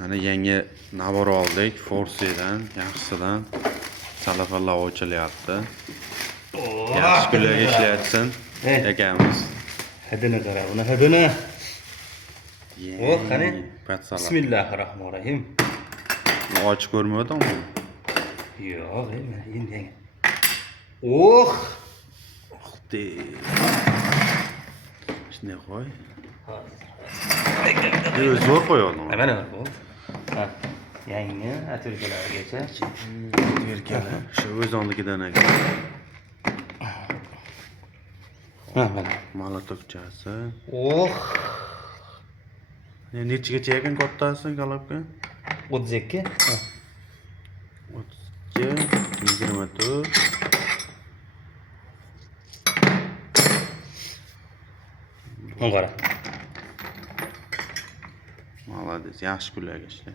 Mana yangi nabor oldik, Force'dan, yaxshisidan. Salafalla ochilyapti. Yaxshi kunlarga ishlayotsin akamiz. Hidini qara, uni hidini. Qani. Patsalar. Bismillahirrohmanirrohim. Ochib ko'rmadingmi? Yo'q, mana endi. De. Shunday qo'y. Zo'r qo'yadi. Mana bu. Ha, yangi atirkalargacha. Atirkalar. Shu o'zonligidan aka. Ha, mana. Molotokchasi. Nechigacha ekan kattasi galobga? 32. 32, 24. Qara. Молодец, yaxshi kunlarga ishla.